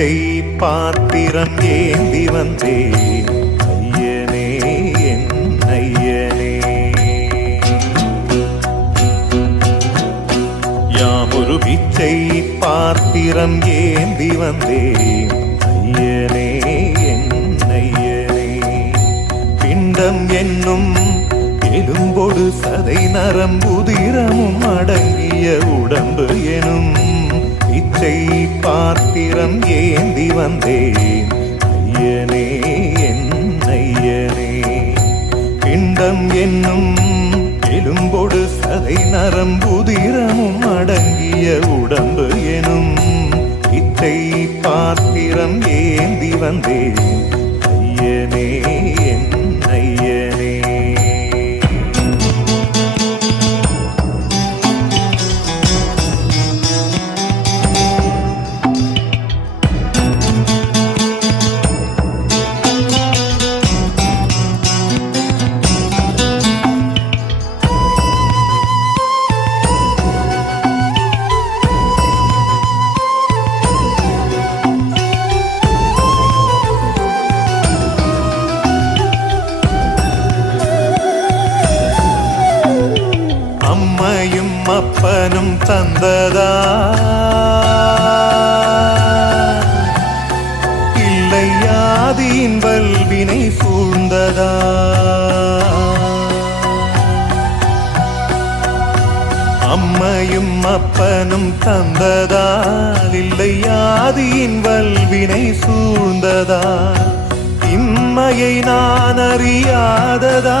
பிச்சை பாத்திரம் ஏந்தி வந்தேன். ஐயனே என் ஐயனே. யாமொரு பிச்சை பாத்திரம் ஏந்தி வந்தேன். ஐயனே என் ஐயனே. பிண்டம் என்னும் எலும்பொடு சதை நரம்புதிரமும் அடங்கிய பாத்திரம் ஏந்தி வந்தேன். ஐயனே என் ஐயனே. பிண்டம் என்னும் எலும்பொடு சதை நரம்புதிரமும் அடங்கிய உடம்பு எனும் இத்தை பாத்திரம் ஏந்தி வந்தேன். ஐயனே அம்மையும் அப்பனும் தந்ததா? இல்லை ஆதியின் வல்வினை சூழ்ந்ததா? அம்மையும் அப்பனும் தந்ததால் இல்லை ஆதியின் வல்வினை சூழ்ந்ததா? இம்மையை நான் அறியாததா?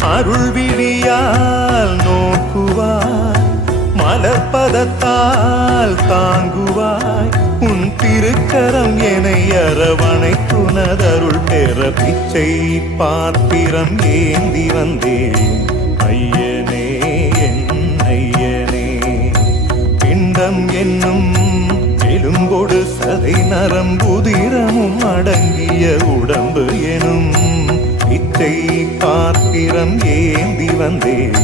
அருள் விழியால் நோக்குவாய் மலர்பதத்தால் தாங்குவாய். உன் திருக்கரம் என்னை அரவணை துணதருள் பெற பிச்சை பாத்திரம் ஏந்தி வந்தேன். ஐயனே என் ஐயனே பிண்டம் என்னும் எலும்பொடு சதை நரம்புதிரமும் அடங்கிய உடம்பு எனும் இச்சை பாத்திரம் ஏந்தி வந்தேன்.